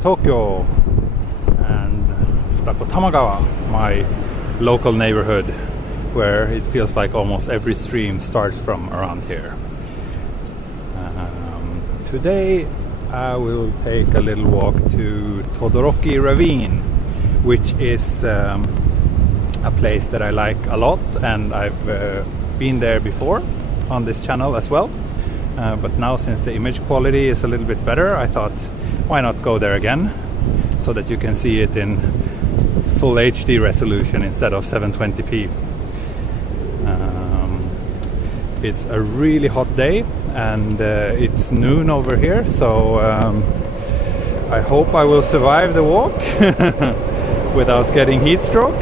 Tokyo and Tamagawa, my local neighborhood, where it feels like almost every stream starts from around here. Today I will take a little walk to Todoroki Ravine, which is a place that I like a lot, and I've been there before on this channel as well. But now, since the image quality is a little bit better, I thought, why not go there again, so that you can see it in full HD resolution instead of 720p. It's a really hot day, and it's noon over here, so I hope I will survive the walk without getting heat stroke.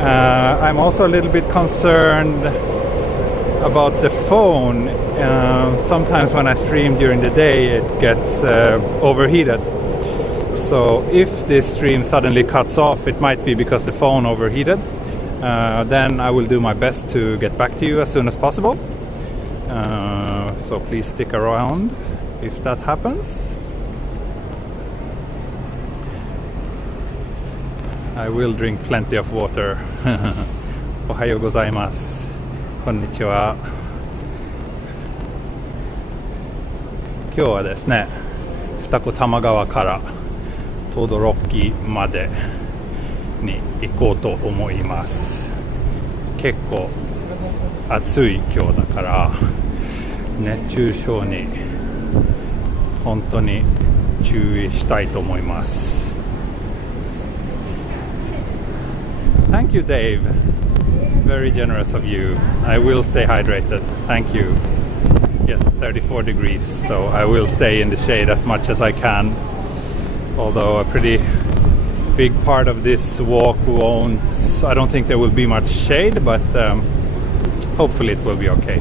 I'm also a little bit concerned about the phone. Sometimes when I stream during the day, it gets overheated. So if this stream suddenly cuts off, it might be because the phone overheated. Then I will do my best to get back to you as soon as possible. So please stick around if that happens. I will drink plenty of water. Ohayo gozaimasu. Konnichiwa. 今日はですね、二子玉川から轟までに行こうと思います。結構暑い今日だから熱中症に本当に注意したいと思います。Thank you, Dave. Very generous of you. I will stay hydrated. Thank you. Yes, 34 degrees, so I will stay in the shade as much as I can. Although a pretty big part of this walk won't, I don't think there will be much shade, but hopefully it will be okay.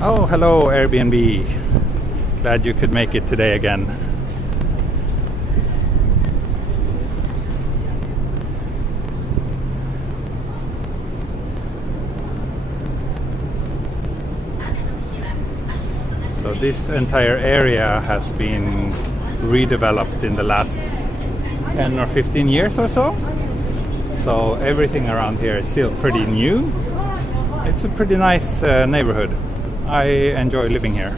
Oh, hello Airbnb. Glad you could make it today again. So this entire area has been redeveloped in the last 10 or 15 years or so. So everything around here is still pretty new. It's a pretty nice neighborhood. I enjoy living here.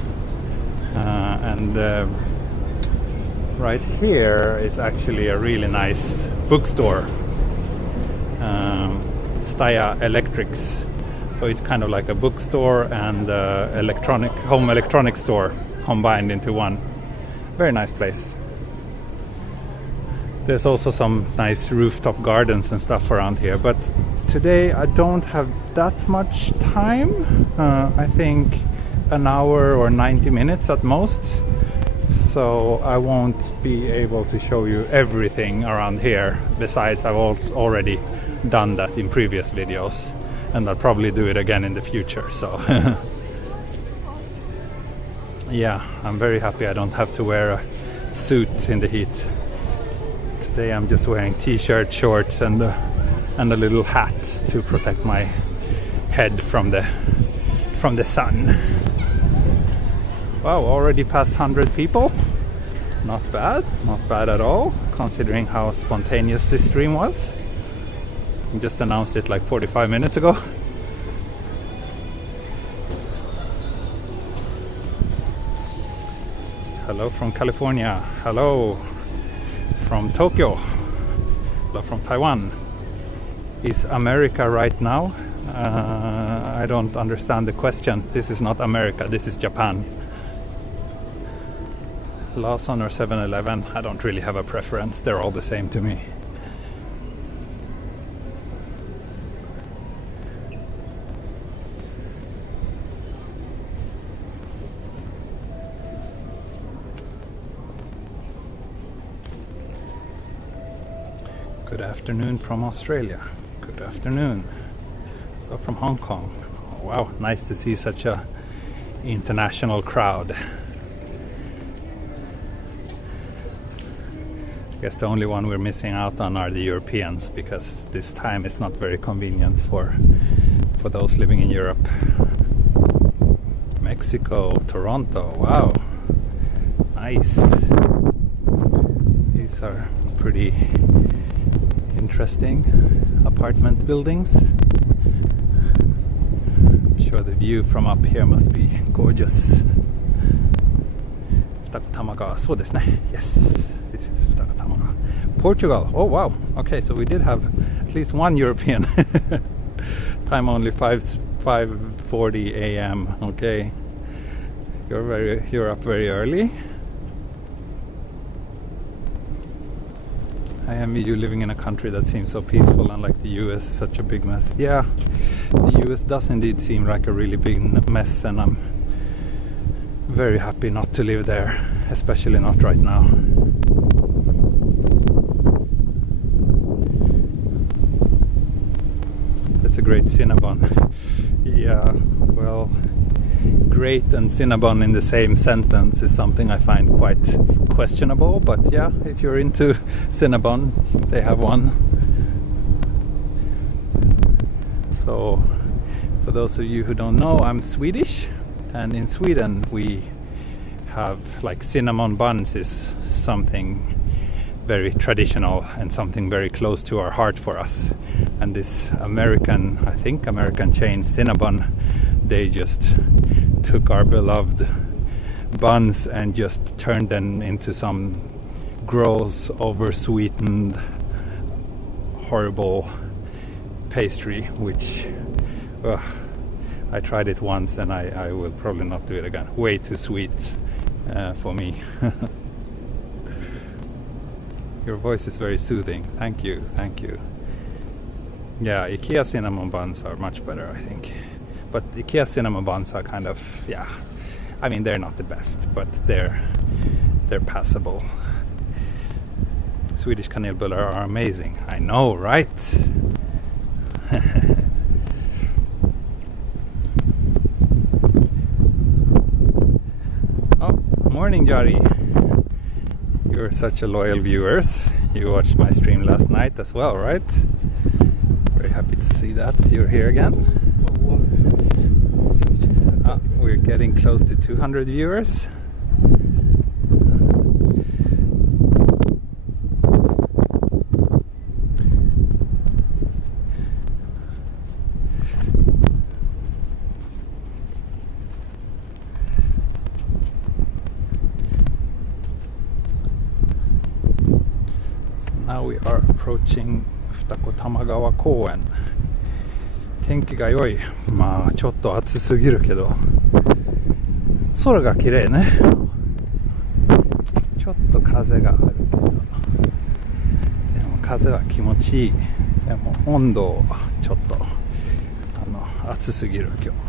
And right here is actually a really nice bookstore. Staya Electrics. So it's kind of like a bookstore and home electronic store combined into one. Very nice place. There's also some nice rooftop gardens and stuff around here, but today I don't have that much time. I think an hour or 90 minutes at most. So I won't be able to show you everything around here. Besides, I've already done that in previous videos, and I'll probably do it again in the future. So yeah, I'm very happy I don't have to wear a suit in the heat. Today I'm just wearing t-shirt, shorts, and a little hat to protect my head from the sun. Wow, already past 100 people. Not bad at all, considering how spontaneous this stream was. I just announced it like 45 minutes ago. Hello from California. Hello from Tokyo. Hello from Taiwan. Is America right now? I don't understand the question. This is not America, this is Japan. Lawson or 7-Eleven, I don't really have a preference. They're all the same to me. Good afternoon from Australia. Good afternoon. Hello from Hong Kong. Oh, wow, nice to see such a international crowd. I guess the only one we're missing out on are the Europeans, because this time is not very convenient for for those living in Europe. Mexico, Toronto, wow, nice. These are pretty interesting apartment buildings. I'm sure the view from up here must be gorgeous. 二子玉川、そうですね。Yes, this is 二子玉川. Portugal, oh wow, okay, so we did have at least one European. Time only 5:40 a.m. Okay, you're up very early. I envy you living in a country that seems so peaceful, unlike the US, such a big mess. Yeah, the US does indeed seem like a really big mess, and I'm very happy not to live there, especially not right now. That's a great Cinnabon. Yeah, well, great and Cinnabon in the same sentence is something I find quite questionable, but yeah, if you're into Cinnabon, they have one. So, for those of you who don't know, I'm Swedish, and in Sweden we have, like, cinnamon buns is something very traditional and something very close to our heart for us. And this American chain Cinnabon, they just took our beloved buns and just turned them into some gross, over-sweetened, horrible pastry, which I tried it once and I will probably not do it again. Way too sweet for me. Your voice is very soothing. Thank you. Yeah, IKEA cinnamon buns are much better, I think. But IKEA cinnamon buns are kind of, yeah, I mean, they're not the best, but they're passable. Swedish kanelbullar are amazing. I know, right? Oh, morning, Jari. You're such a loyal viewer. You watched my stream last night as well, right? Very happy to see that you're here again. We're getting close to 200 viewers. Now we are approaching 二子玉川公園。天気が良い。まあちょっと暑すぎるけど空が綺麗ね。ちょっと風があるけどでも風は気持ちいい。でも温度はちょっと暑すぎる今日。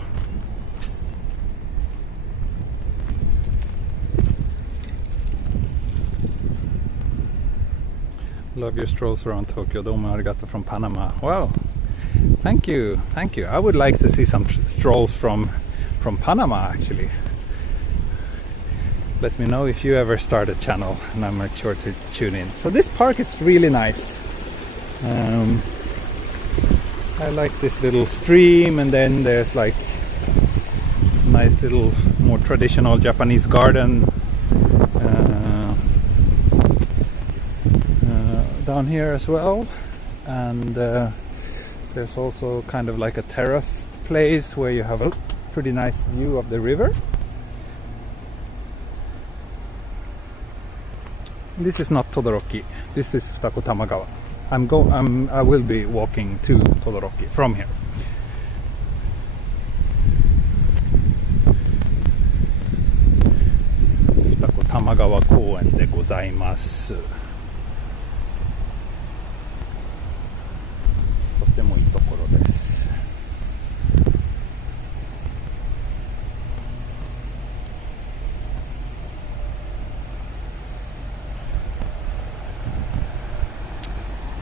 Love your strolls around Tokyo. Domo arigato from Panama. Wow, thank you. I would like to see some strolls from Panama, actually. Let me know if you ever start a channel, and I'm sure to tune in. So this park is really nice. I like this little stream, and then there's like nice little more traditional Japanese garden down here as well, and there's also kind of like a terraced place where you have a pretty nice view of the river. This is not Todoroki. This is 二子玉川. I will be walking to Todoroki from here. 二子玉川公園でございます。とてもいいところです。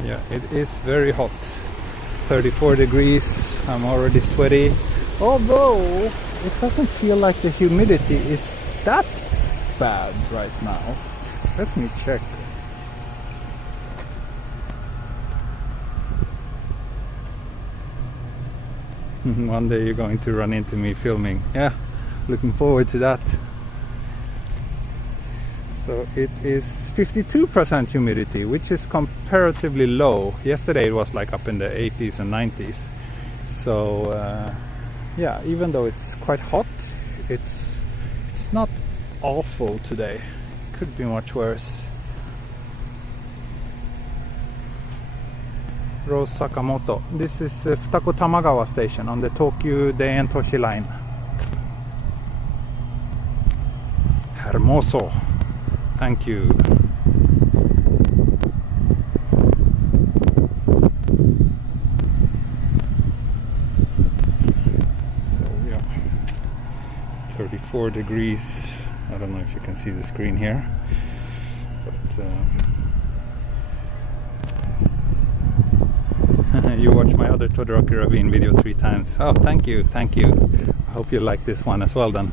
Yeah, it is very hot. 34 degrees. I'm already sweaty. Although it doesn't feel like the humidity is that bad right now. Let me check. One day you're going to run into me filming. Yeah, looking forward to that. So it is 52% humidity, which is comparatively low. Yesterday it was like up in the 80s and 90s. So yeah, even though it's quite hot, it's not awful today. Could be much worse. Rose Sakamoto. This is Futako Tamagawa station on the Tokyu Deien Toshi line. Hermoso. Thank you. So yeah, 34 degrees. I don't know if you can see the screen here, but you watched my other Todoroki Ravine video 3 times. Oh, thank you, thank you. I hope you like this one as well then.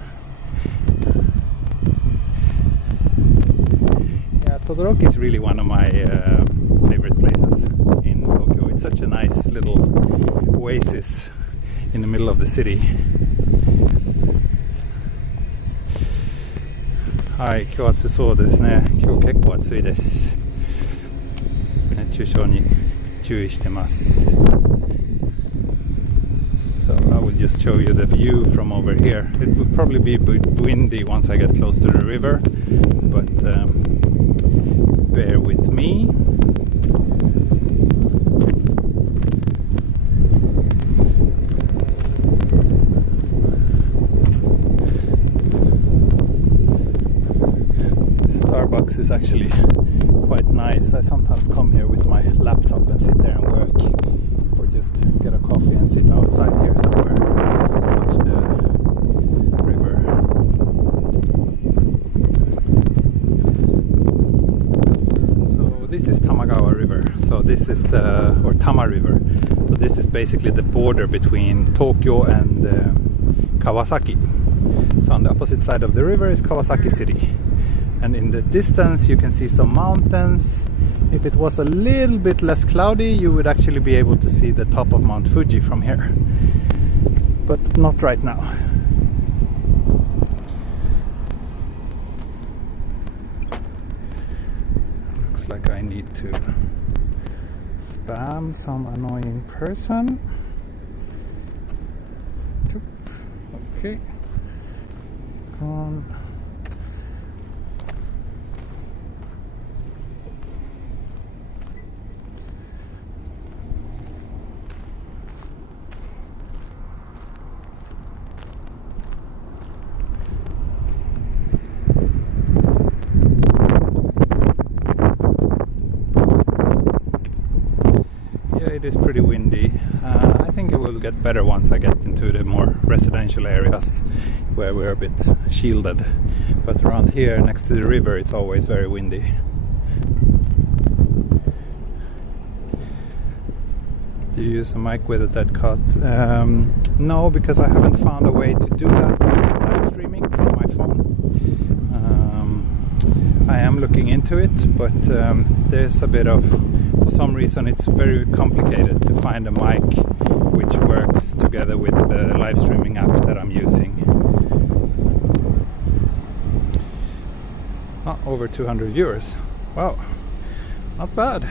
Yeah, Todoroki is really one of my favorite places in Tokyo. It's such a nice little oasis in the middle of the city. はい、今日暑そうですね。今日結構暑いです。熱中症に注意してます。So I will just show you the view from over here. It will probably be a bit windy once I get close to the river, but bear with me. Starbucks is actually quite nice. I sometimes come here with my laptop and sit there and work, or just get a coffee and sit outside here somewhere, watch the river. So this is Tamagawa River. So this is or Tama River. So this is basically the border between Tokyo and Kawasaki. So on the opposite side of the river is Kawasaki City. And in the distance you can see some mountains. If it was a little bit less cloudy, you would actually be able to see the top of Mount Fuji from here. But not right now. Looks like I need to spam some annoying person. Okay. Come on. It is pretty windy. I think it will get better once I get into the more residential areas where we're a bit shielded. But around here next to the river it's always very windy. Do you use a mic with a dead cut? No, because I haven't found a way to do that with live streaming from my phone. I am looking into it, but there's a bit of, for some reason it's very complicated to find a mic which works together with the live streaming app that I'm using. Oh, over 200 viewers. Wow, not bad.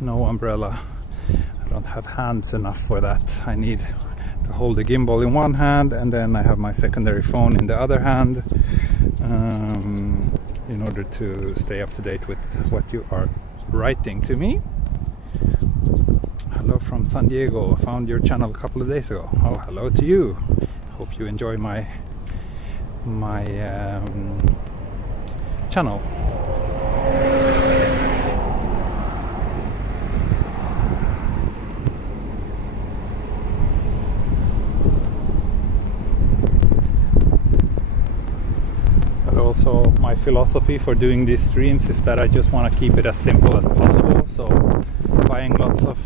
No umbrella. I don't have hands enough for that. I need to hold the gimbal in one hand and then I have my secondary phone in the other hand, in order to stay up to date with what you are writing to me. Hello from San Diego. I found your channel a couple of days ago. Oh, hello to you. Hope you enjoy my channel. Also, my philosophy for doing these streams is that I just want to keep it as simple as possible. So buying lots of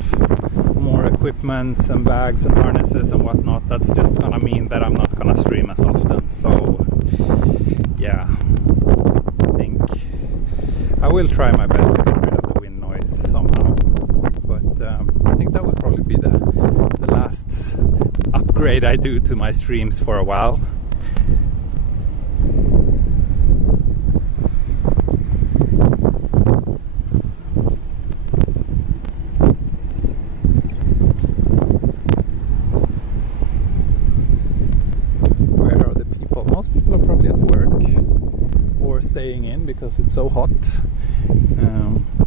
more equipment and bags and harnesses and whatnot, that's just gonna mean that I'm not gonna stream as often. So yeah, I think I will try my best to get rid of the wind noise somehow. I think that will probably be the last upgrade I do to my streams for a while. Where are the people? Most people are probably at work or staying in because it's so hot.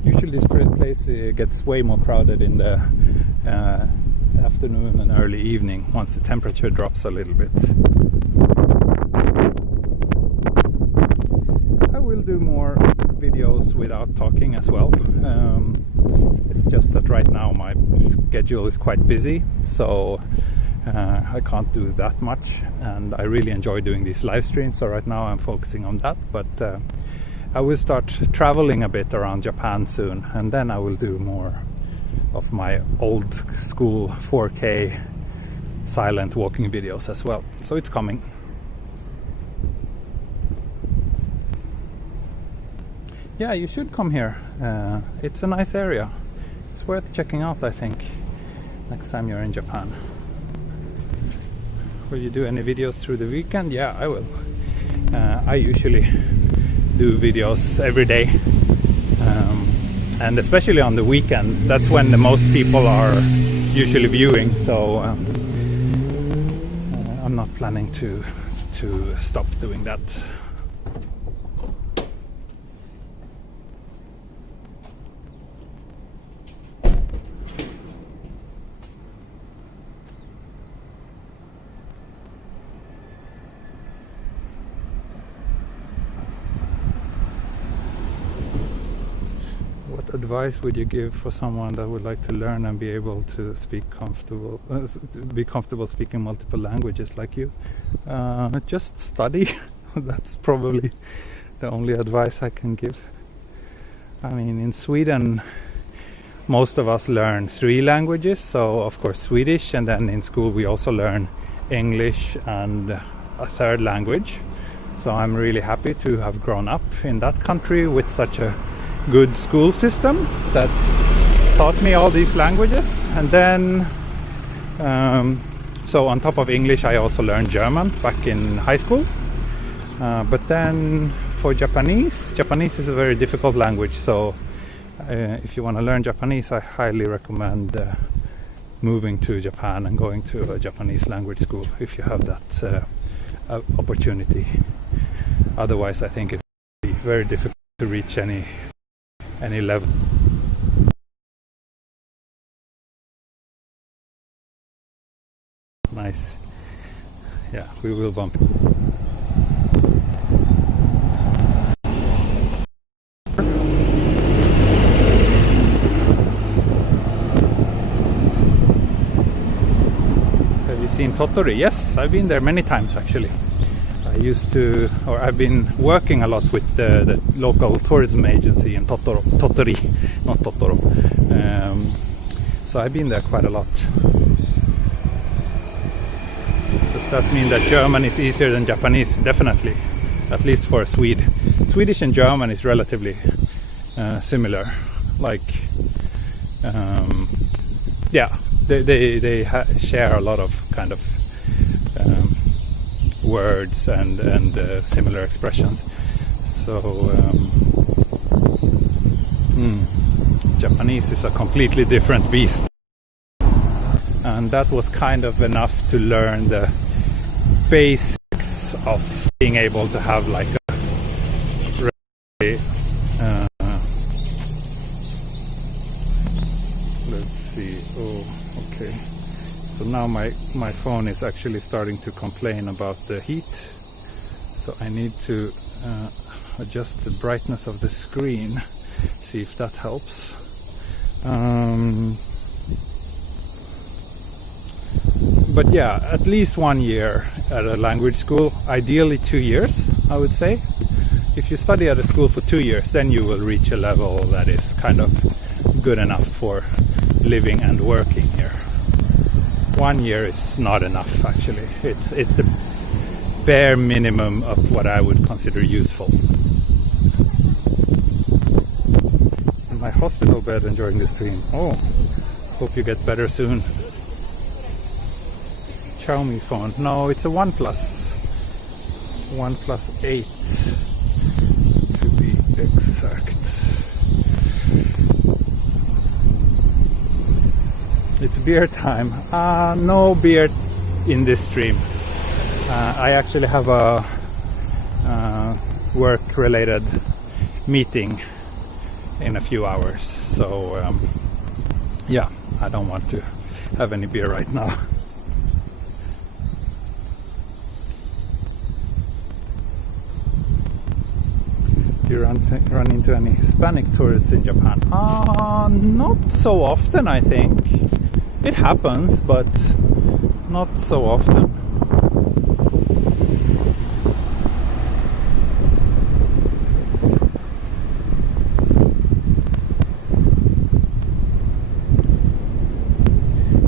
Usually this place gets way more crowded in the afternoon and early evening once the temperature drops a little bit. I will do more videos without talking as well. It's just that right now my schedule is quite busy, so I can't do that much, and I really enjoy doing these live streams, so right now I'm focusing on that. But I will start traveling a bit around Japan soon, and then I will do more of my old school 4K silent walking videos as well. So it's coming. Yeah, you should come here. It's a nice area. It's worth checking out, I think, next time you're in Japan. Will you do any videos through the weekend? Yeah, I will. I usually do videos every day, and especially on the weekend. That's when the most people are usually viewing, so I'm not planning to stop doing that. What advice would you give for someone that would like to learn and be able to speak be comfortable speaking multiple languages like you? Just study. That's probably the only advice I can give. I mean, in Sweden most of us learn 3 languages, so of course Swedish, and then in school we also learn English and a 3rd language. So I'm really happy to have grown up in that country with such a good school system that taught me all these languages. And then so on top of English I also learned German back in high school, but then for Japanese is a very difficult language, so if you want to learn Japanese I highly recommend moving to Japan and going to a Japanese language school if you have that opportunity. Otherwise I think it would be very difficult to reach any level. Nice. Yeah, we will bump. Have you seen Tottori? Yes, I've been there many times actually. I've been working a lot with the local tourism agency in Tottori, not Totoro. So I've been there quite a lot. Does that mean that German is easier than Japanese? Definitely, at least for a Swede. Swedish and German is relatively similar. Like, yeah, they share a lot of kind of words and similar expressions. So Japanese is a completely different beast, and that was kind of enough to learn the basics of being able to have like a really, let's see, oh okay, so now my phone is actually starting to complain about the heat, so I need to adjust the brightness of the screen, see if that helps. But yeah, at least 1 year at a language school, ideally 2 years, I would say. If you study at a school for 2 years, then you will reach a level that is kind of good enough for living and working here. 1 year is not enough, actually. It's the bare minimum of what I would consider useful. In my hospital bed and during the stream. Oh, Hope you get better soon. Xiaomi phone. No, it's a OnePlus 8 to be exact. It's beer time. No beer in this stream. I actually have a work-related meeting in a few hours, so yeah, I don't want to have any beer right now. Do you run into any Hispanic tourists in Japan? Not so often, I think. It happens, but not so often.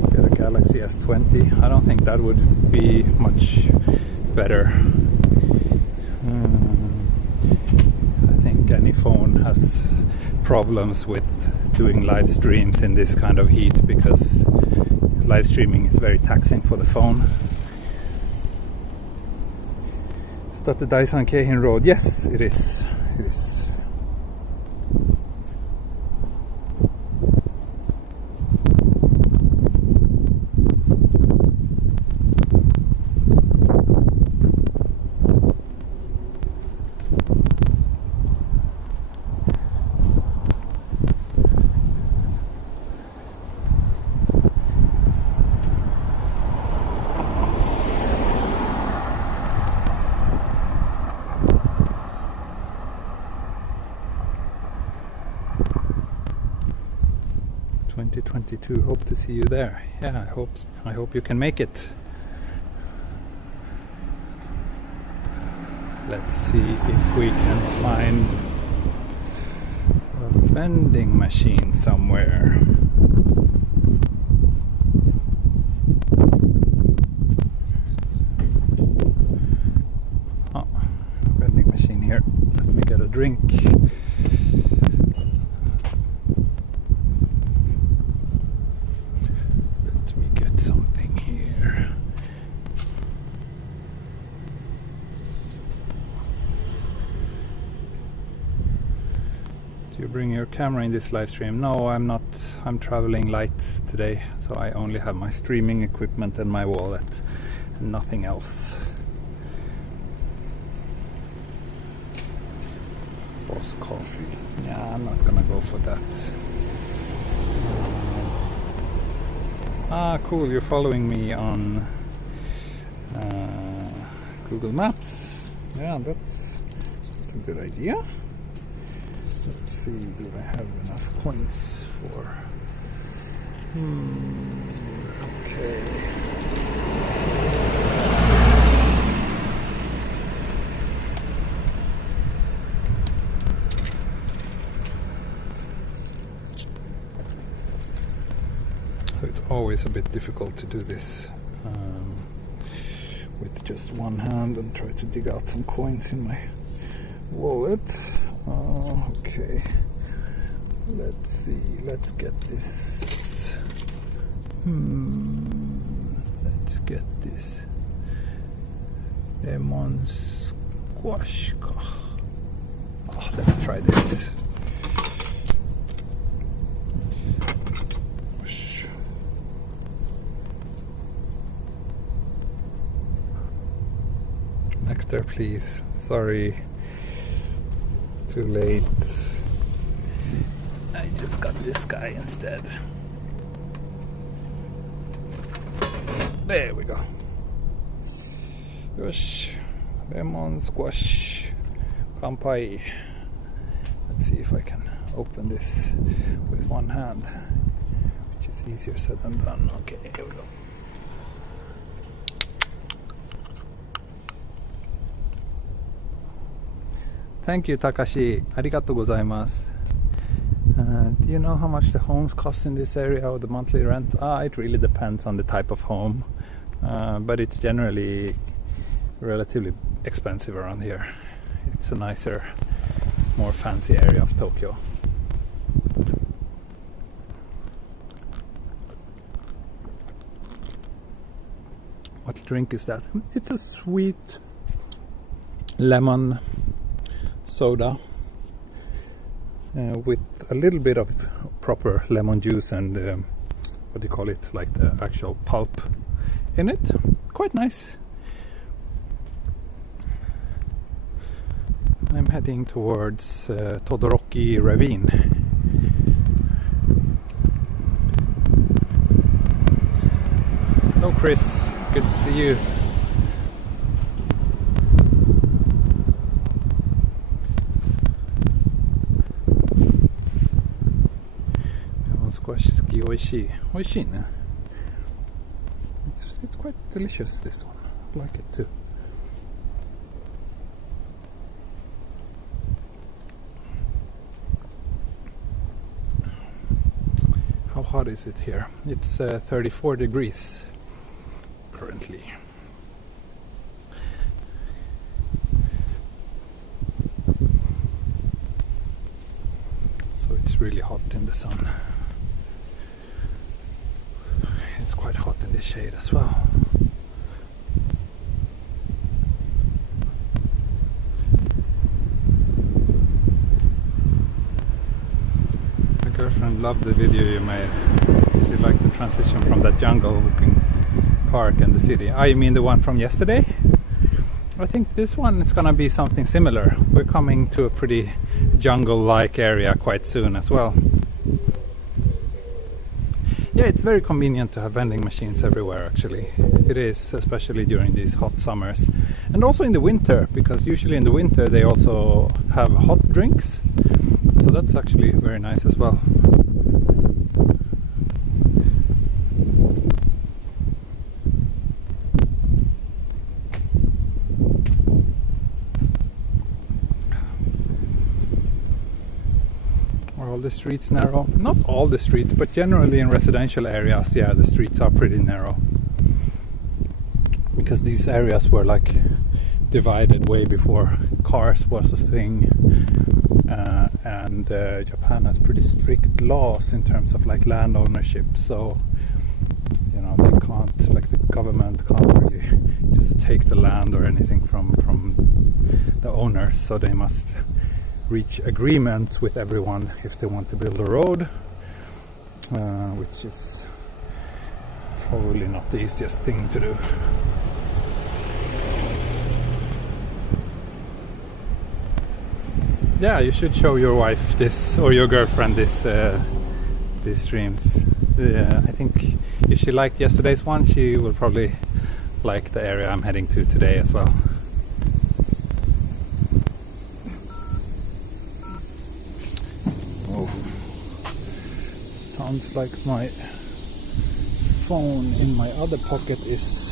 Get a Galaxy S20. I don't think that would be much better. I think any phone has problems with doing live streams in this kind of heat, because live streaming is very taxing for the phone. Is that the Daisan Keihin Road? Yes, it is. It is. Hope to see you there. Yeah, I hope you can make it. Let's see if we can find a vending machine somewhere. Oh, vending machine here. Let me get a drink. Something here. Do you bring your camera in this live stream? No, I'm not. I'm traveling light today, so I only have my streaming equipment and my wallet and nothing else. Boss coffee. Yeah, I'm not gonna go for that. Cool, you're following me on Google Maps. Yeah, that's a good idea. Let's see, do I have enough points for... Okay. It's always a bit difficult to do this with just one hand and try to dig out some coins in my wallet. Okay, let's see, let's get this. Let's get this lemon squash. Let's try this. Nectar, please. Sorry. Too late. I just got this guy instead. There we go. Yosh. Lemon squash. Kampai. Let's see if I can open this with one hand, which is easier said than done. Okay, here we go. Thank you, Takashi. Arigatou gozaimasu. Do you know how much the homes cost in this area or the monthly rent? It really depends on the type of home, but it's generally relatively expensive around here. It's a nicer, more fancy area of Tokyo. What drink is that? It's a sweet lemon soda with a little bit of proper lemon juice and what do you call it, like the actual pulp in it. Quite nice. I'm heading towards Todoroki Ravine. Hello Chris, good to see you. Squashski oishii. Oishii, ne? It's quite delicious, this one. I like it too. How hot is it here? It's 34 degrees currently. So it's really hot in the sun. It's quite hot in the shade as well. My girlfriend loved the video you made. She liked the transition from that jungle looking park and the city. Ah, you mean the one from yesterday? I think this one is gonna be something similar. We're coming to a pretty jungle-like area quite soon as well. Yeah, it's very convenient to have vending machines everywhere actually. It is, especially during these hot summers. And also in the winter, because usually in the winter they also have hot drinks. So that's actually very nice as well. All the streets narrow? Not all the streets, but generally in residential areas, yeah, the streets are pretty narrow. Because these areas were like divided way before cars was a thing. And Japan has pretty strict laws in terms of like land ownership. So, you know, they can't, like the government can't really just take the land or anything from the owners. So they must reach agreements with everyone if they want to build a road, which is probably not the easiest thing to do. Yeah, you should show your wife this, or your girlfriend this, these streams. I think if she liked yesterday's one, she will probably like the area I'm heading to today as well. Sounds like my phone in my other pocket is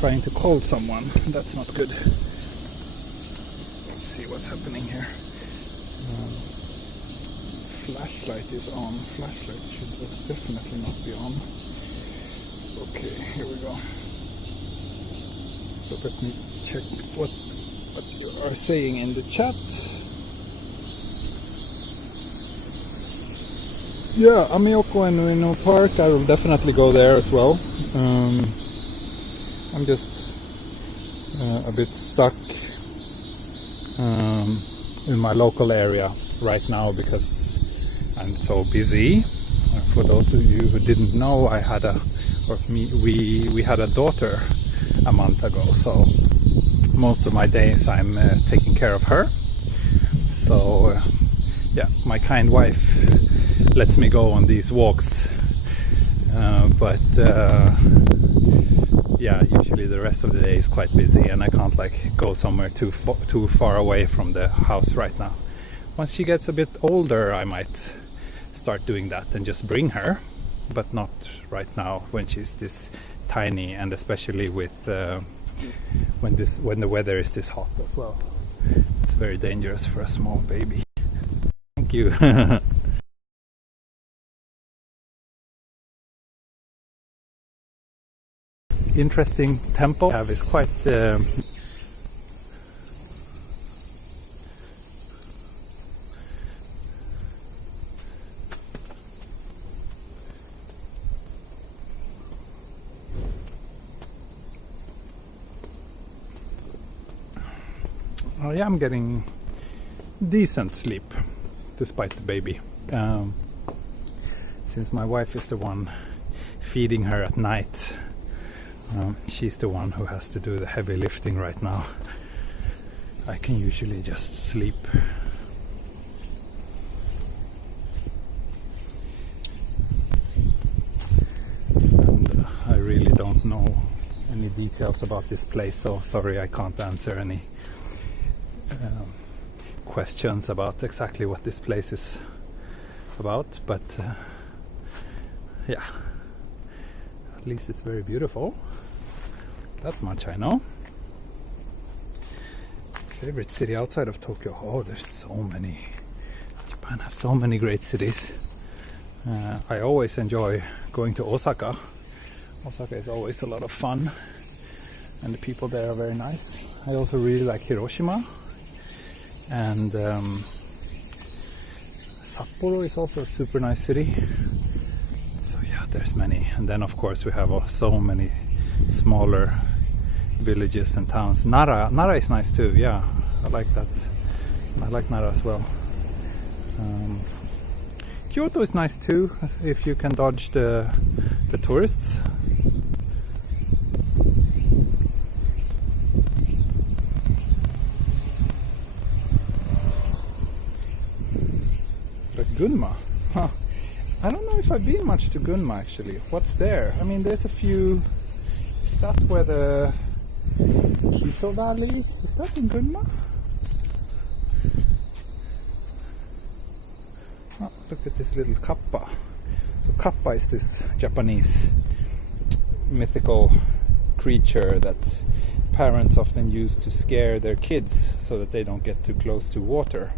trying to call someone. That's not good. Let's see what's happening here. Flashlight is on. Flashlight should definitely not be on. Okay, here we go. So let me check what you are saying in the chat. Yeah, Amiyoko and Ueno Park, I will definitely go there as well. I'm just a bit stuck in my local area right now because I'm so busy. For those of you who didn't know, we had a daughter a month ago, so most of my days I'm taking care of her. So yeah, my kind wife lets me go on these walks, but yeah, usually the rest of the day is quite busy and I can't like go somewhere too far away from the house right now. Once she gets a bit older, I might start doing that and just bring her, but not right now when she's this tiny, and especially with when the weather is this hot as well. It's very dangerous for a small baby. Thank you. Interesting temple have is quite I am getting decent sleep despite the baby, since my wife is the one feeding her at night. She's the one who has to do the heavy lifting right now. I can usually just sleep. And I really don't know any details about this place, so sorry I can't answer any questions about exactly what this place is about, but yeah, at least it's very beautiful. That much I know. Favorite city outside of Tokyo? Oh, there's so many. Japan has so many great cities. I always enjoy going to Osaka. Osaka is always a lot of fun, and the people there are very nice. I also really like Hiroshima, and Sapporo is also a super nice city. So yeah, there's many. And then of course we have so many smaller villages and towns. Nara is nice too. Yeah, I like that. I like Nara as well. Kyoto is nice too, if you can dodge the tourists. But Gunma, huh? I don't know if I've been much to Gunma actually. What's there? I mean, there's a few. Is that where the Kiso Valley? Is that in Gunma? Oh, look at this little kappa. So kappa is this Japanese mythical creature that parents often use to scare their kids so that they don't get too close to water.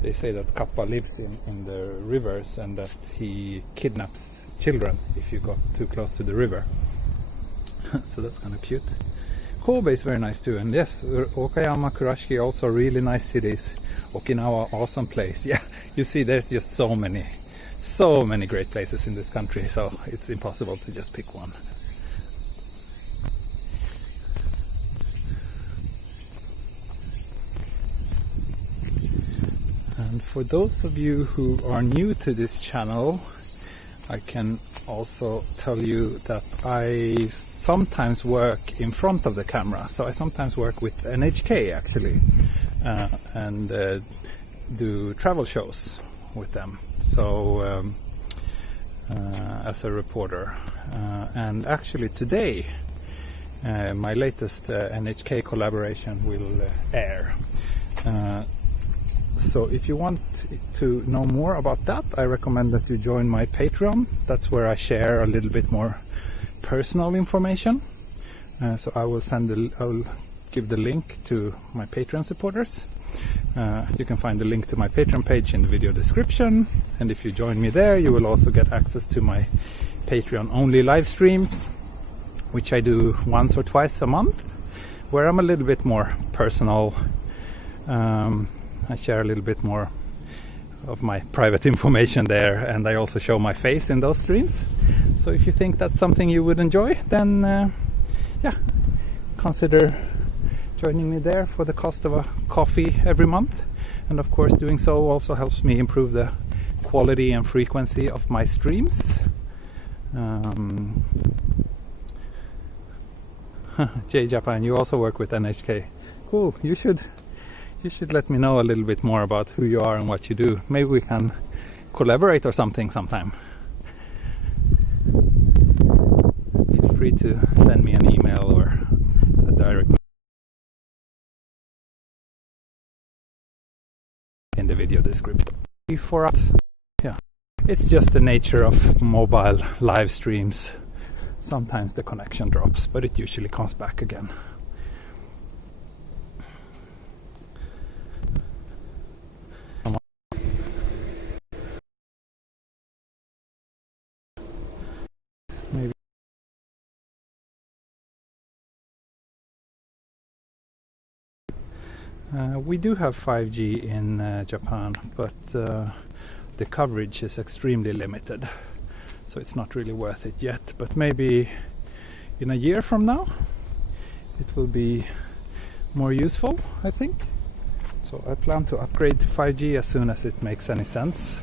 They say that kappa lives in the rivers and that he kidnaps children if you got too close to the river. So that's kind of cute. Kobe is very nice too, and yes, Okayama, Kurashiki, also really nice cities. Okinawa, awesome place. Yeah, you see, there's just so many great places in this country, so it's impossible to just pick one. And for those of you who are new to this channel, I can also tell you that I sometimes work in front of the camera. So I sometimes work with NHK actually, and do travel shows with them. So as a reporter, and actually today my latest NHK collaboration will air. So if you want to know more about that, I recommend that you join my Patreon. That's where I share a little bit more personal information. So I will I'll give the link to my Patreon supporters. You can find the link to my Patreon page in the video description, and if you join me there, you will also get access to my Patreon only live streams, which I do once or twice a month, where I'm a little bit more personal. I share a little bit more of my private information there, and I also show my face in those streams. So if you think that's something you would enjoy, then yeah, consider joining me there for the cost of a coffee every month. And of course, doing so also helps me improve the quality and frequency of my streams. J Japan, you also work with NHK. Cool. You should let me know a little bit more about who you are and what you do. Maybe we can collaborate or something sometime. Feel free to send me an email or a direct in the video description. For us, yeah, it's just the nature of mobile live streams. Sometimes the connection drops, but it usually comes back again. Maybe we do have 5G in Japan, but the coverage is extremely limited, so it's not really worth it yet. But maybe in a year from now it will be more useful, I think. So I plan to upgrade to 5G as soon as it makes any sense.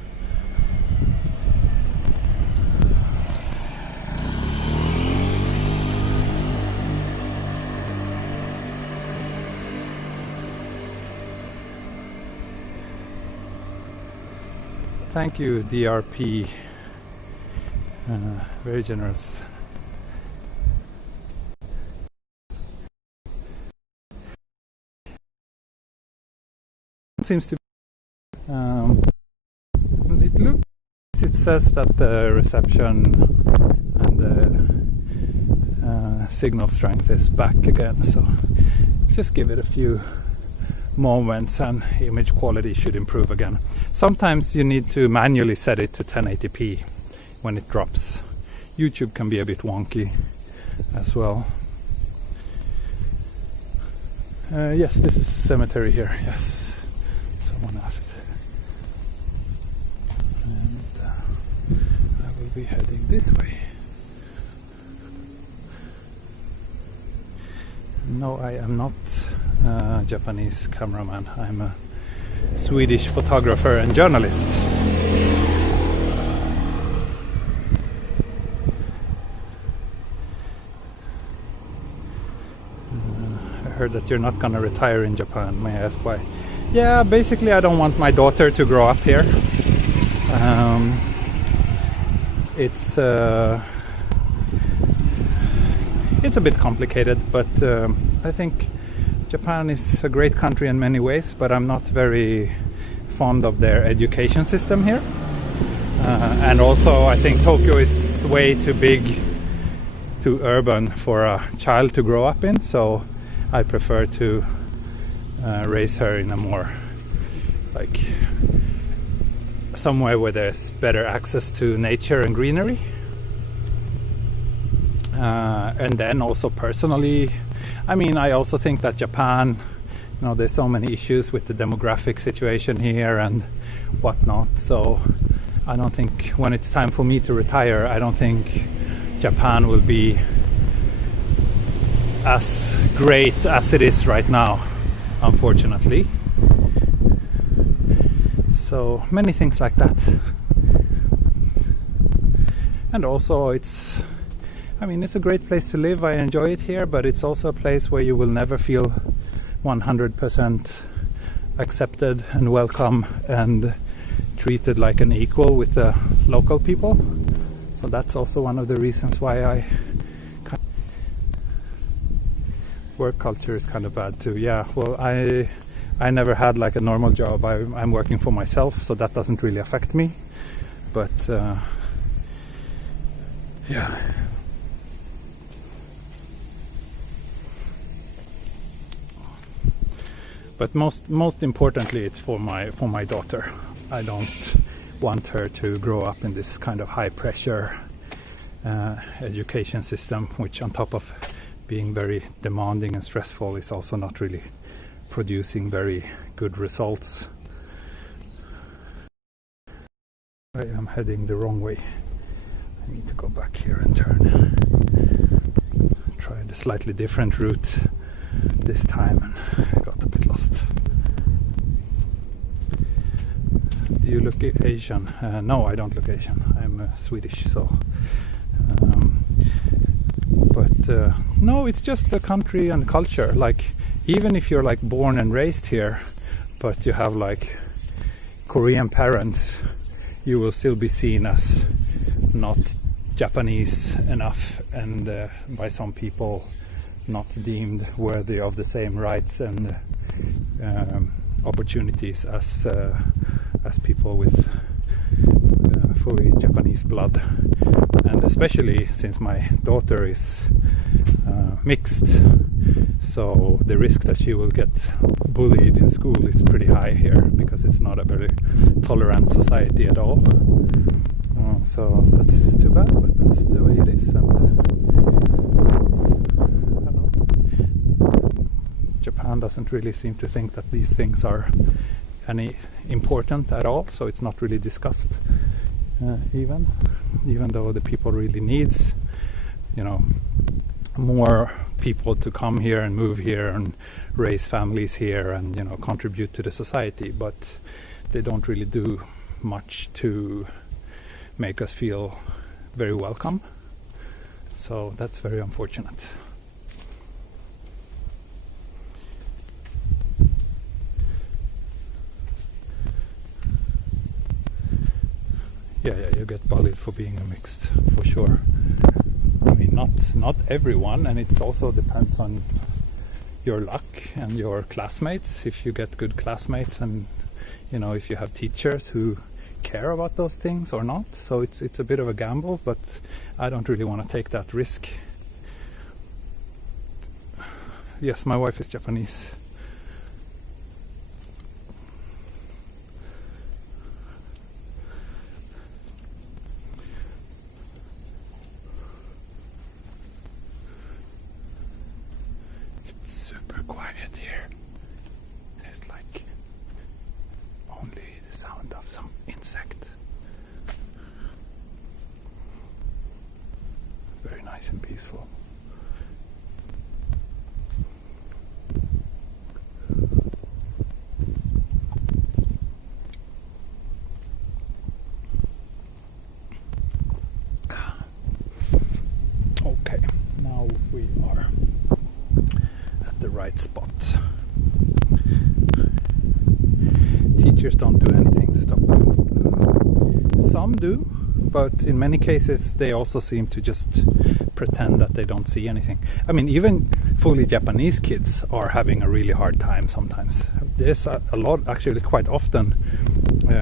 Thank you, DRP. Very generous. Seems to be, it says that the reception and the signal strength is back again, so just give it a few moments and image quality should improve again. Sometimes you need to manually set it to 1080p when it drops. YouTube can be a bit wonky as well. Yes, this is a cemetery here, yes. Someone asked. And I will be heading this way. No, I am not a Japanese cameraman. I'm a Swedish photographer and journalist. I heard that you're not gonna retire in Japan. May I ask why? Yeah, basically I don't want my daughter to grow up here. It's a bit complicated, but I think Japan is a great country in many ways, but I'm not very fond of their education system here. And also I think Tokyo is way too big, too urban for a child to grow up in, so I prefer to raise her in a more like somewhere where there's better access to nature and greenery. And then also personally, I mean, I also think that Japan, you know, there's so many issues with the demographic situation here and whatnot, so I don't think when it's time for me to retire, I don't think Japan will be as great as it is right now, unfortunately. So many things like that. And also it's a great place to live. I enjoy it here, but it's also a place where you will never feel 100% accepted and welcome and treated like an equal with the local people. So that's also one of the reasons why work culture is kind of bad too. Yeah, well, I never had like a normal job. I'm working for myself, so that doesn't really affect me. But yeah. But most importantly, it's for my daughter. I don't want her to grow up in this kind of high pressure education system, which on top of being very demanding and stressful is also not really producing very good results. I am heading the wrong way. I need to go back here and turn. Try the slightly different route this time, and I got a bit lost. Do you look Asian? No, I don't look Asian. I'm Swedish, so. No, it's just the country and culture. Like, even if you're like born and raised here, but you have like Korean parents, you will still be seen as not Japanese enough, and by some people not deemed worthy of the same rights and opportunities as people with fully Japanese blood. And especially since my daughter is mixed, so the risk that she will get bullied in school is pretty high here, because it's not a very tolerant society at all. So that's too bad, but that's the way it is. And I don't know. Japan doesn't really seem to think that these things are any important at all, so it's not really discussed. Even though the people really needs, you know, more people to come here and move here and raise families here and, you know, contribute to the society, but they don't really do much to make us feel very welcome. So that's very unfortunate. Yeah, you get bullied for being a mixed, for sure. I mean, not everyone, and it also depends on your luck and your classmates. If you get good classmates, and you know, if you have teachers who care about those things or not. So it's a bit of a gamble, but I don't really want to take that risk. Yes, my wife is Japanese. Quiet here. There's like only the sound of some insect. Very nice and peaceful. Okay, now we are the right spot. Teachers don't do anything to stop them. Some do, but in many cases they also seem to just pretend that they don't see anything. I mean, even fully Japanese kids are having a really hard time sometimes. There's a lot, actually quite often,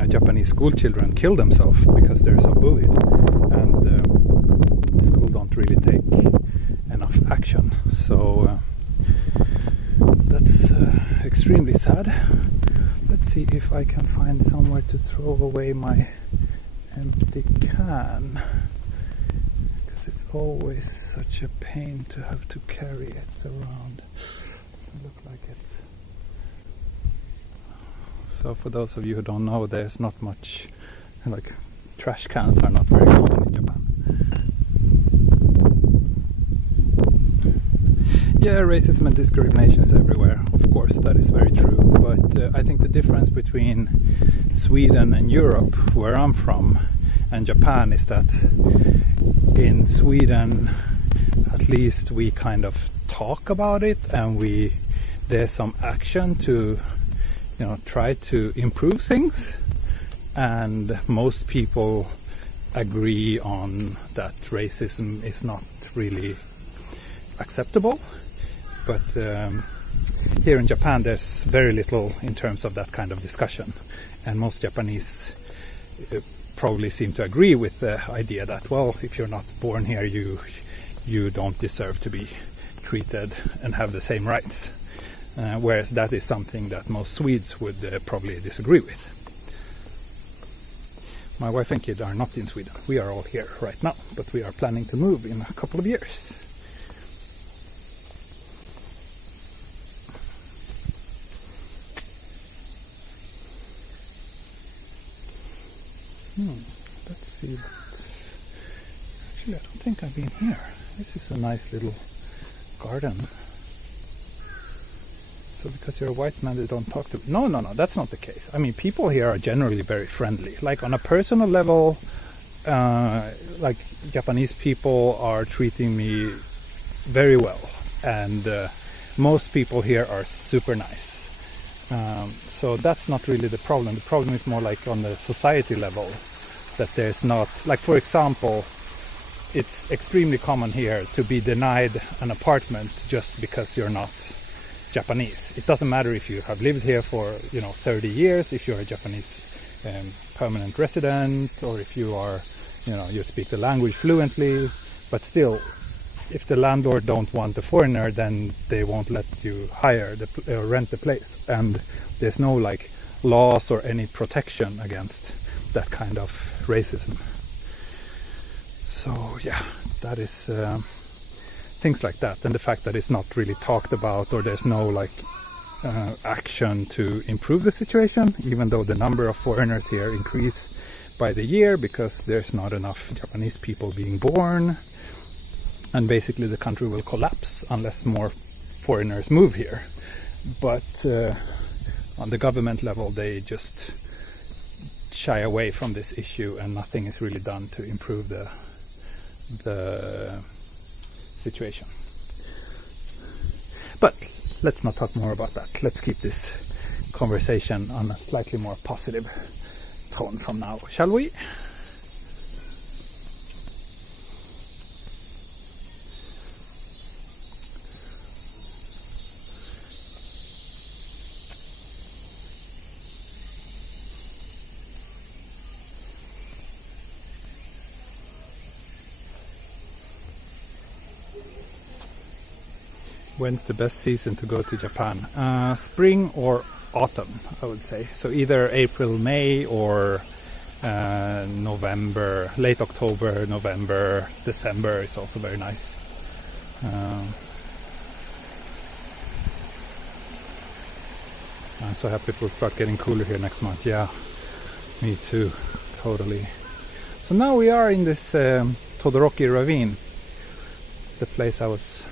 Japanese school children kill themselves because they're so bullied, and the school don't really take enough action. So that's extremely sad. Let's see if I can find somewhere to throw away my empty can, because it's always such a pain to have to carry it around. Doesn't look like it. So for those of you who don't know, there's not much, like, trash cans are not very common in Japan. Yeah, racism and discrimination is everywhere. Of course, that is very true. But I think the difference between Sweden and Europe, where I'm from, and Japan is that in Sweden, at least we kind of talk about it, and there's some action to, you know, try to improve things. And most people agree on that racism is not really acceptable. But here in Japan there's very little in terms of that kind of discussion, and most Japanese probably seem to agree with the idea that, well, if you're not born here, you don't deserve to be treated and have the same rights, whereas that is something that most Swedes would probably disagree with. My wife and kid are not in Sweden. We are all here right now, but we are planning to move in a couple of years. Let's see. Actually, I don't think I've been here. This is a nice little garden. So because you're a white man, they don't talk to me. No, that's not the case. I mean, people here are generally very friendly. Like on a personal level, like Japanese people are treating me very well, and most people here are super nice. So that's not really the problem. The problem is more like on the society level, that there's not, like, for example, it's extremely common here to be denied an apartment just because you're not Japanese. It doesn't matter if you have lived here for 30 years, if you're a Japanese permanent resident, or if you are, you speak the language fluently, but still, if the landlord don't want a foreigner, then they won't let you rent the place, and there's no like laws or any protection against that kind of racism. So yeah, that is things like that, and the fact that it's not really talked about, or there's no like action to improve the situation, even though the number of foreigners here increase by the year because there's not enough Japanese people being born. and basically the country will collapse unless more foreigners move here. But on the government level, they just shy away from this issue, and nothing is really done to improve the situation. But let's not talk more about that. Let's keep this conversation on a slightly more positive tone from now, shall we? When's the best season to go to Japan? Spring or autumn, I would say. So either April, May, or November, late October, November, December is also very nice. I'm so happy it will start getting cooler here next month. Yeah, me too, totally. So now we are in this Todoroki Ravine, the place I was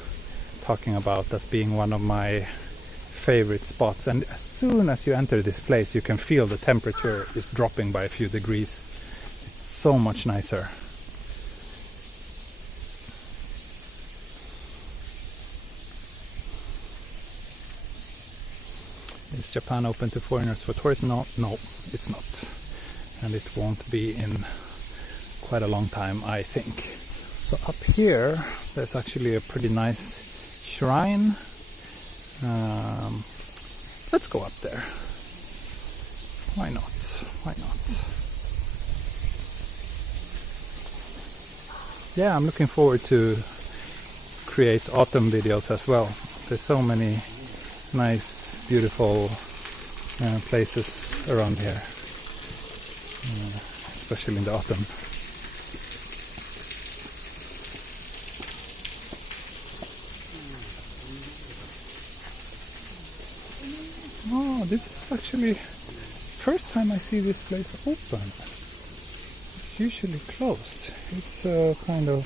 talking about as being one of my favorite spots. And as soon as you enter this place, you can feel the temperature is dropping by a few degrees. It's so much nicer. Is Japan open to foreigners for tourism? No, it's not. And it won't be in quite a long time, I think. So up here, there's actually a pretty nice shrine. Let's go up there. Why not? Why not? Yeah, I'm looking forward to create autumn videos as well. There's so many nice, beautiful places around here, especially in the autumn. Oh, this is actually first time I see this place open. It's usually closed. It's a kind of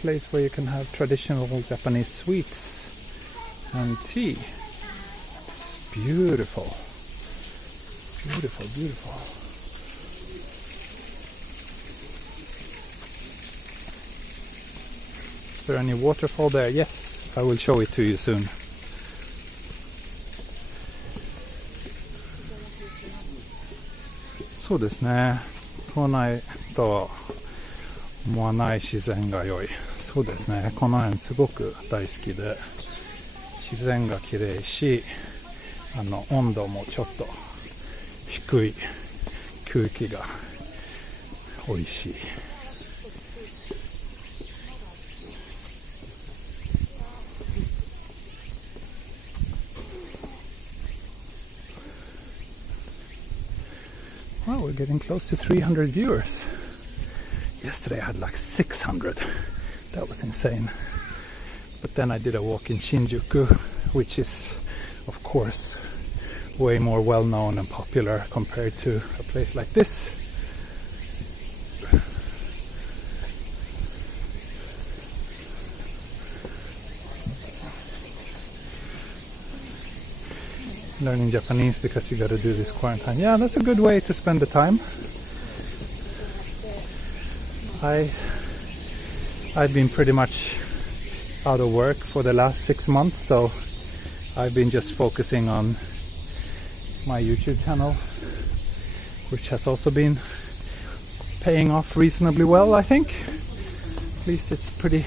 place where you can have traditional Japanese sweets and tea. It's beautiful. Beautiful, beautiful. Is there any waterfall there? Yes, I will show it to you soon.そうですね。都内と思わない自然が良い。そうですね。この辺すごく大好きで、自然が綺麗し、温度もちょっと低い、空気が美味しい。Wow, we're getting close to 300 viewers. Yesterday I had like 600. That was insane. But then I did a walk in Shinjuku, which is, of course, way more well known and popular compared to a place like this. Learning Japanese because you gotta do this quarantine. Yeah, that's a good way to spend the time. I've been pretty much out of work for the last 6 months, so I've been just focusing on my YouTube channel, which has also been paying off reasonably well, I think. At least it's pretty,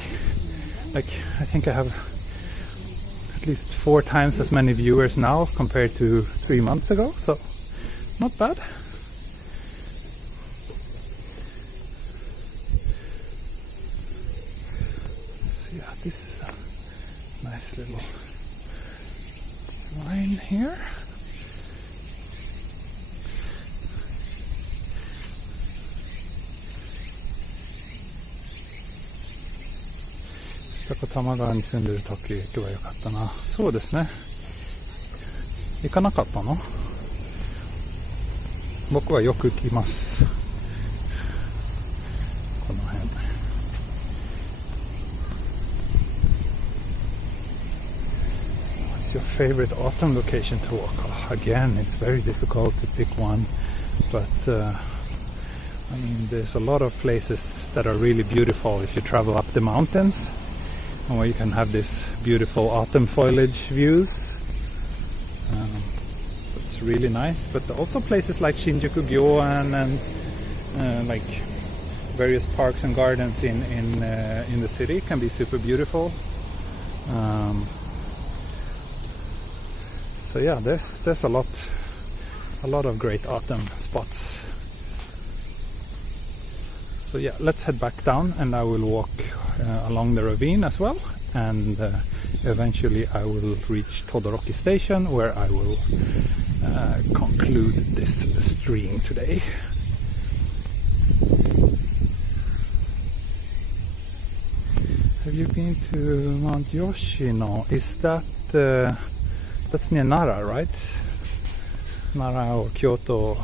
like, I think I have at least 4 times as many viewers now compared to 3 months ago, so not bad. So yeah, this is a nice little line here.多摩川に住んでる時行けばよかったな。そうですね。行かなかったの？僕はよく来ます。この辺。your favorite autumn location to walk? Oh, again, it's very difficult to pick one, but I mean, there's a lot of places that are really beautiful if you travel up the mountains, and where you can have this beautiful autumn foliage views. It's really nice, but also places like Shinjuku-gyoen and like various parks and gardens in the city can be super beautiful. So yeah, there's a lot of great autumn spots. So yeah, let's head back down, and I will walk along the ravine as well, and eventually I will reach Todoroki station, where I will conclude this stream today. Have you been to Mount Yoshino? Is that that's near Nara, right? Nara or Kyoto,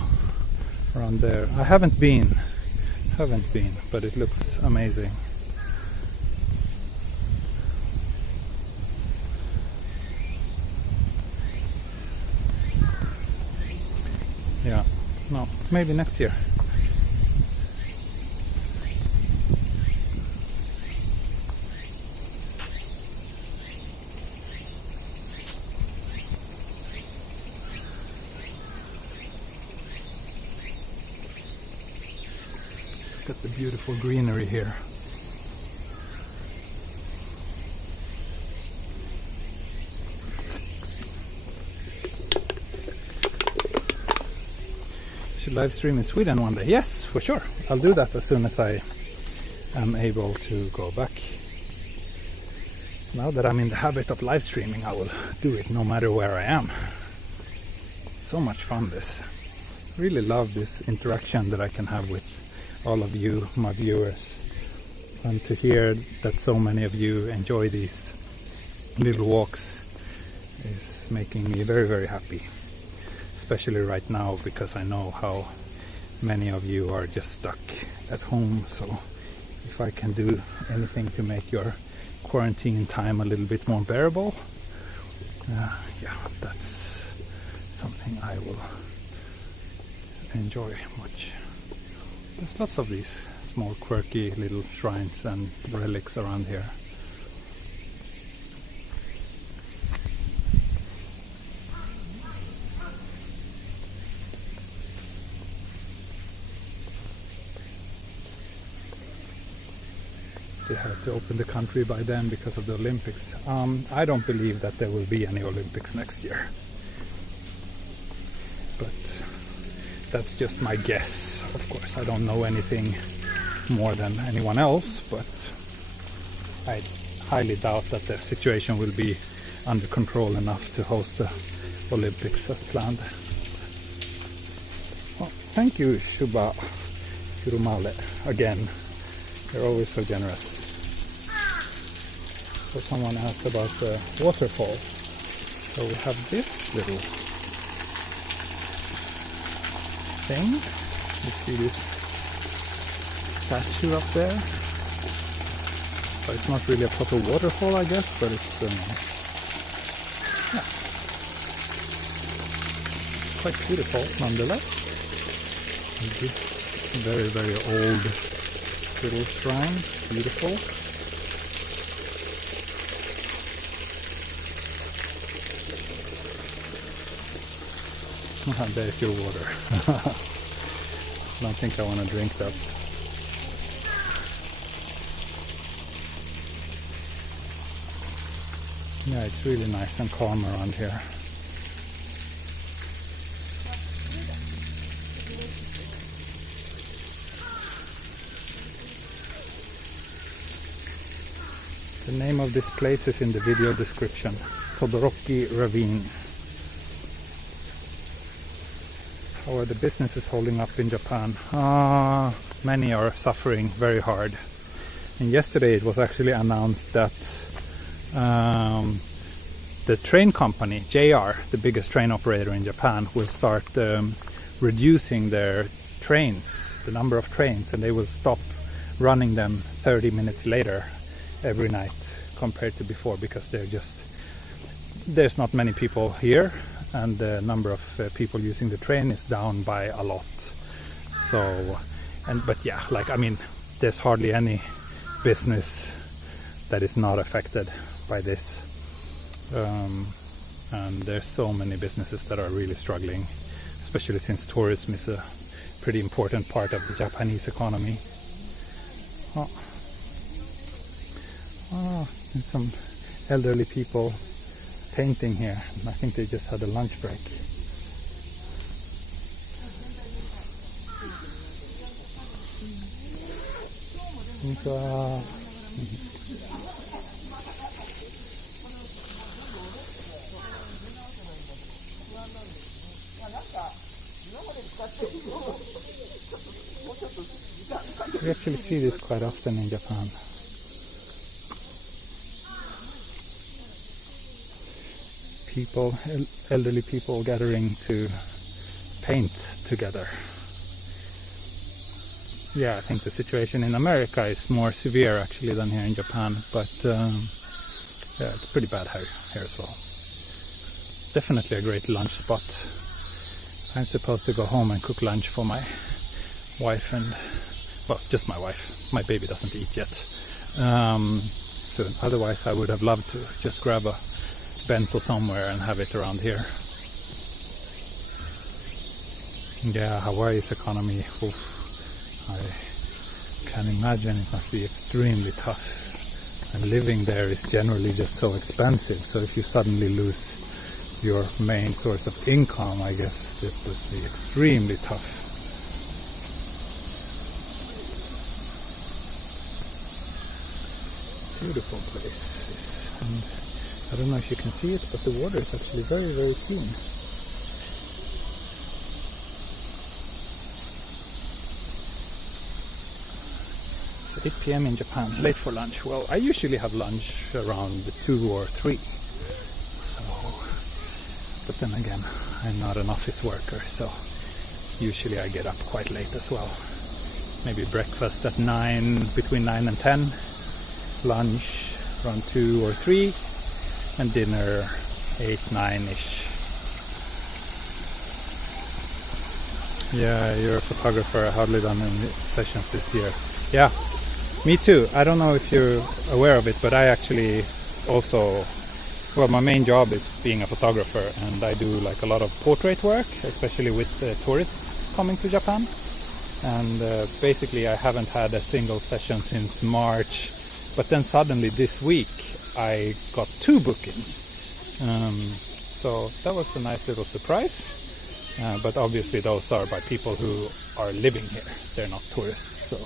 around there. I haven't been, but it looks amazing. Yeah, no, maybe next year. Look at the beautiful greenery here. Should live stream in Sweden one day? Yes, for sure. I'll do that as soon as I am able to go back. Now that I'm in the habit of live streaming, I will do it no matter where I am. So much fun this. Really love this interaction that I can have with all of you, my viewers, and to hear that so many of you enjoy these little walks is making me very, very happy, especially right now, because I know how many of you are just stuck at home. So if I can do anything to make your quarantine time a little bit more bearable, yeah, that's something I will enjoy much. There's lots of these small quirky little shrines and relics around here. They had to open the country by then because of the Olympics. I don't believe that there will be any Olympics next year, but that's just my guess. Of course, I don't know anything more than anyone else, but I highly doubt that the situation will be under control enough to host the Olympics as planned. Well, thank you, Shuba Kurumale, again. You're always so generous. So someone asked about the waterfall. So we have this little thing. You see this statue up there? So it's not really a proper waterfall, I guess, but it's yeah, quite beautiful nonetheless. And this very, very old little shrine, beautiful. There's your water. I don't think I want to drink that. Yeah, it's really nice and calm around here. The name of this place is in the video description. Todoroki Ravine. How are the businesses holding up in Japan? Many are suffering very hard. And yesterday it was actually announced that the train company, JR, the biggest train operator in Japan, will start reducing their trains, the number of trains, and they will stop running them 30 minutes later every night compared to before, because they're just there's not many people here, and the number of people using the train is down by a lot. So, but yeah, like, I mean, there's hardly any business that is not affected by this. And there's so many businesses that are really struggling, especially since tourism is a pretty important part of the Japanese economy. There's some elderly people painting here. I think they just had a lunch break. We actually see this quite often in Japan. People, elderly people gathering to paint together. Yeah, I think the situation in America is more severe actually than here in Japan, but yeah, it's pretty bad here as well. Definitely a great lunch spot. I'm supposed to go home and cook lunch for my wife and, well, just my wife. My baby doesn't eat yet. So otherwise I would have loved to just grab a bento somewhere and have it around here. Yeah, Hawaii's economy, oof, I can imagine it must be extremely tough. And living there is generally just so expensive, so if you suddenly lose your main source of income, I guess it would be extremely tough. Beautiful place. And I don't know if you can see it, but the water is actually very, very clean. It's 8 p.m. in Japan, late for lunch. Well, I usually have lunch around 2 or 3. So, but then again, I'm not an office worker, so usually I get up quite late as well. Maybe breakfast at 9, between 9 and 10, lunch around 2 or 3, and dinner 8, 9-ish. Yeah, you're a photographer. I hardly done any sessions this year. Yeah, me too. I don't know if you're aware of it, but I actually also, well, my main job is being a photographer, and I do like a lot of portrait work, especially with tourists coming to Japan. And basically I haven't had a single session since March, but then suddenly this week I got 2 bookings. So that was a nice little surprise. But obviously those are by people who are living here. They're not tourists, so.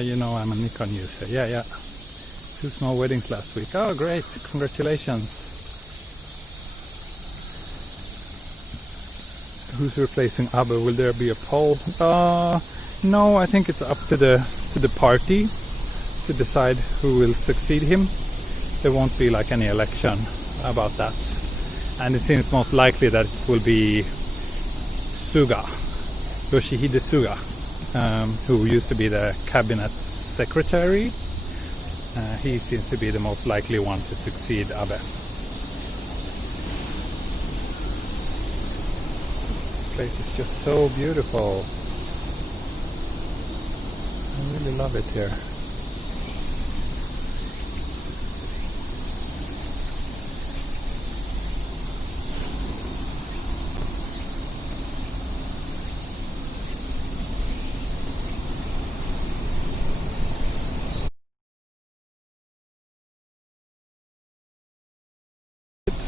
You know, I'm a Nikon user. Yeah. 2 small weddings last week. Oh, great. Congratulations. Who's replacing Abe? Will there be a poll? No, I think it's up to the party to decide who will succeed him. There won't be like any election about that. And it seems most likely that it will be Suga, Yoshihide Suga. Who used to be the cabinet secretary. He seems to be the most likely one to succeed Abe. This place is just so beautiful. I really love it here.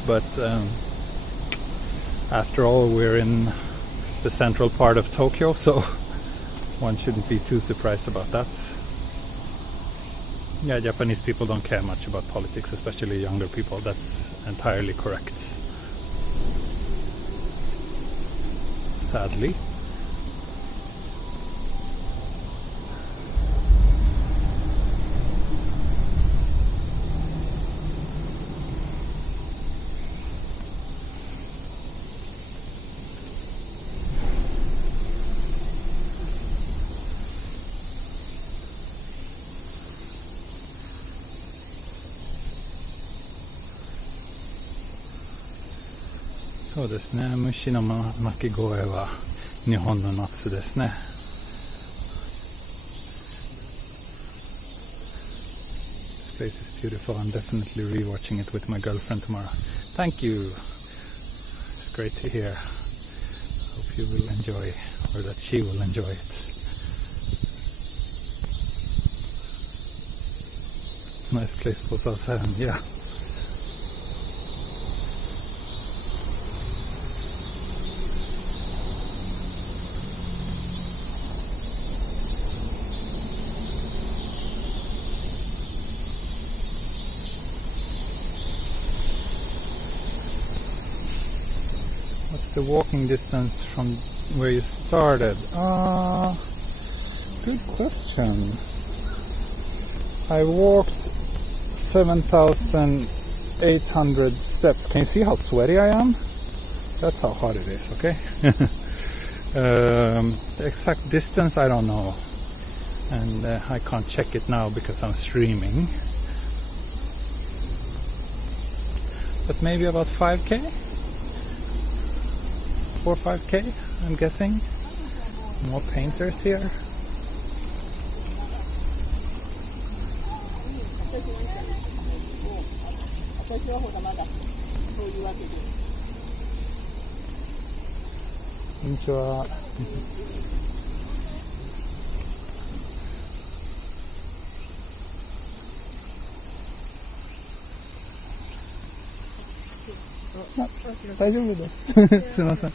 But after all, we're in the central part of Tokyo, so one shouldn't be too surprised about that. Yeah, Japanese people don't care much about politics, especially younger people. That's entirely correct. Sadly.そうですね、虫の鳴き声は日本の夏ですね。This place is beautiful. I'm definitely rewatching it with my girlfriend tomorrow. Thank you. It's great to hear. Hope you will enjoy, or that she will enjoy it. Nice place for Southern, yeah. What's the walking distance from where you started? Good question. I walked 7,800 steps. Can you see how sweaty I am? That's how hot it is, okay? The exact distance, I don't know. And I can't check it now because I'm streaming. But maybe about 5k? 4 or 5k, I'm guessing. More painters here. Konnichiwa. Ah, 大丈夫です。すいません。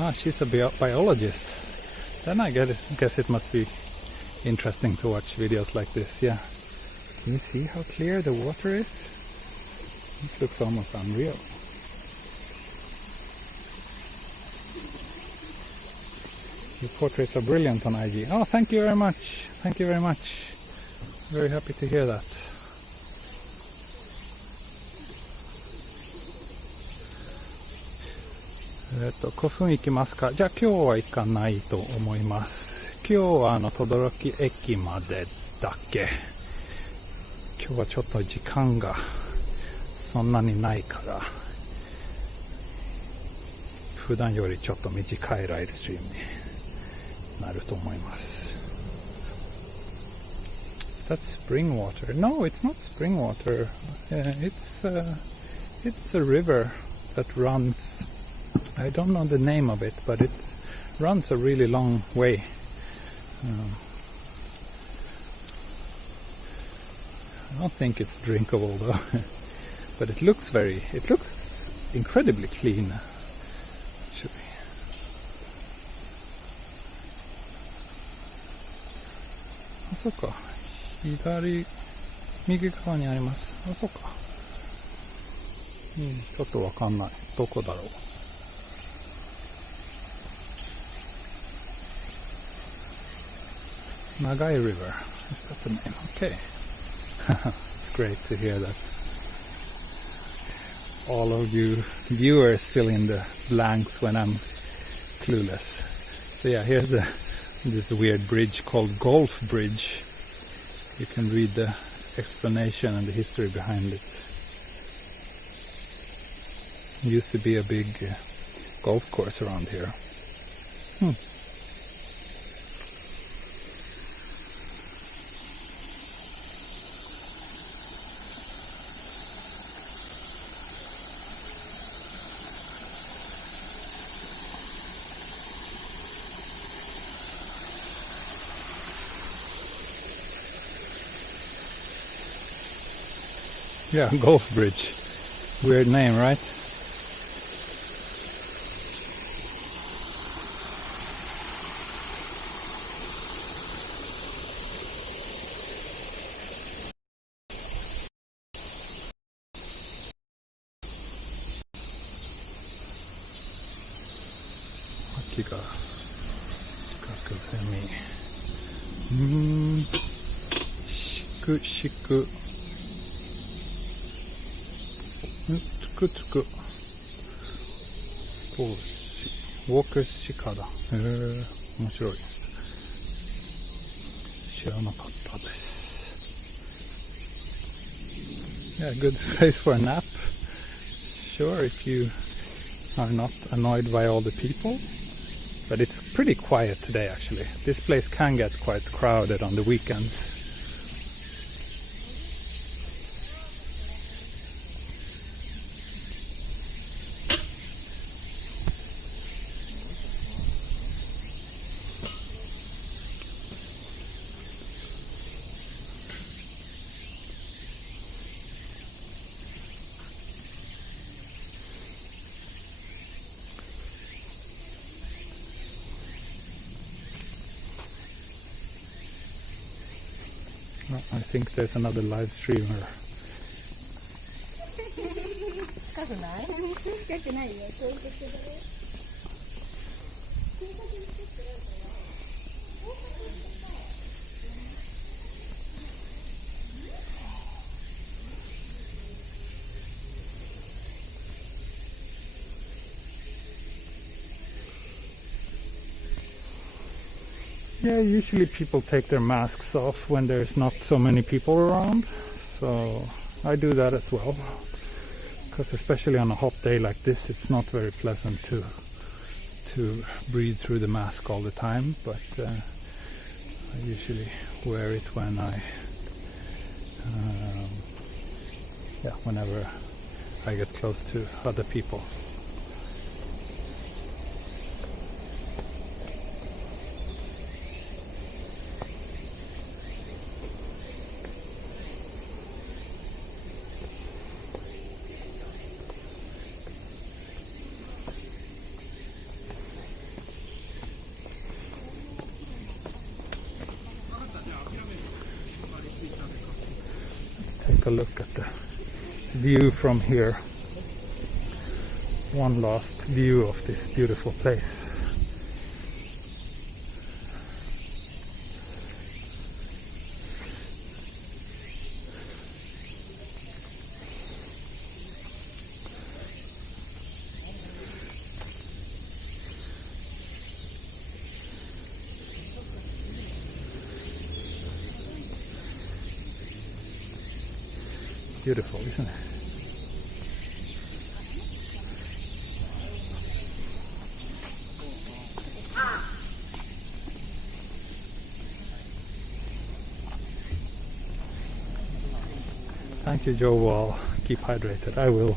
Ah, she's a biologist. Then I guess it must be interesting to watch videos like this, yeah. Can you see how clear the water is? This looks almost unreal. Your portraits are brilliant on IG. Oh, thank you very much. Thank you very much. Very happy to hear that. 古墳行きますか？じゃあ今日は行かないと思います。今日は等々力駅までだけ。今日はちょっと時間がそんなにないから普段よりちょっと短いライブストリームになると思います。Is that spring water? No, it's not spring water. It's a river that runs.I don't know the name of it, but it runs a really long way. I don't think it's drinkable though, but it looks incredibly clean. Actually. あ、そうか。右側にあります。あ、そうか。ちょっとわかんない。どこだろう。Nagai River, is that the name? Okay. It's great to hear that all of you viewers fill in the blanks when I'm clueless. So yeah, here's this weird bridge called Golf Bridge. You can read the explanation and the history behind it. It used to be a big golf course around here. Yeah, Golf Bridge. Weird name, right? Akiga Shikakuzemi. Shiku. Tsuku Walker's Shikada. 面白い。知らなかったです。Yeah, good place for a nap. Sure, if you are not annoyed by all the people. But it's pretty quiet today, actually. This place can get quite crowded on the weekends. I think there's another live streamer. Yeah, usually people take their masks off when there's not so many people around, so I do that as well, because especially on a hot day like this, it's not very pleasant to breathe through the mask all the time, but I usually wear it when whenever I get close to other people. Take a look at the view from here. One last view of this beautiful place. Beautiful, isn't it? Thank you, Joe Wall. Keep hydrated. I will.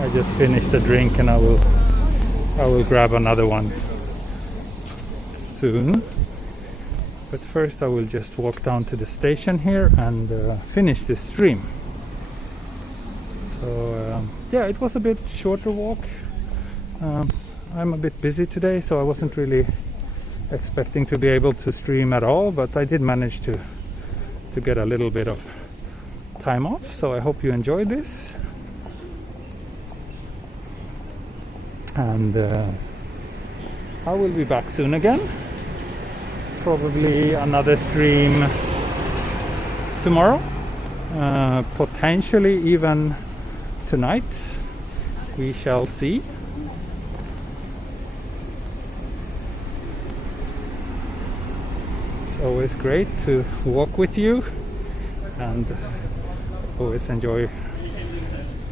I just finished a drink and I will grab another one soon. But first I will just walk down to the station here and finish this stream. So yeah, it was a bit shorter walk. I'm a bit busy today, so I wasn't really expecting to be able to stream at all, but I did manage to get a little bit of time off, so I hope you enjoyed this. And I will be back soon again. Probably another stream tomorrow, potentially even tonight. We shall see. It's always great to walk with you, and always enjoy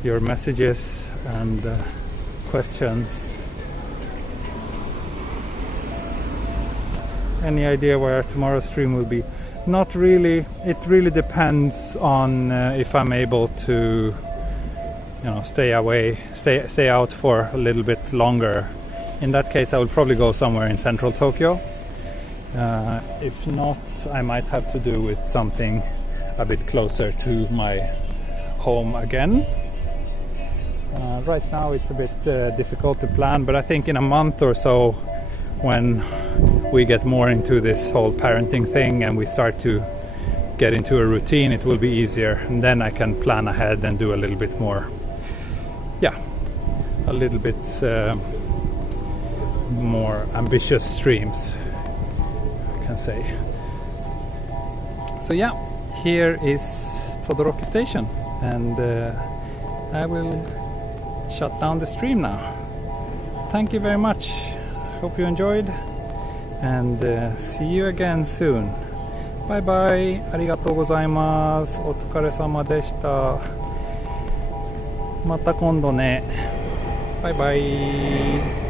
your messages and questions. Any idea where tomorrow's stream will be? Not really. It really depends on if I'm able to, stay out for a little bit longer. In that case, I will probably go somewhere in central Tokyo. If not, I might have to do with something a bit closer to my home again. Right now it's a bit difficult to plan, but I think in a month or so, when we get more into this whole parenting thing and we start to get into a routine, it will be easier, and then I can plan ahead and do a little bit more, a little bit more ambitious streams, I can say. So here is Todoroki station, and I will shut down the stream now. Thank you very much. Hope you enjoyed, and see you again soon. Bye bye. ありがとうございます。お疲れ様でした。また今度ね。バイバイ。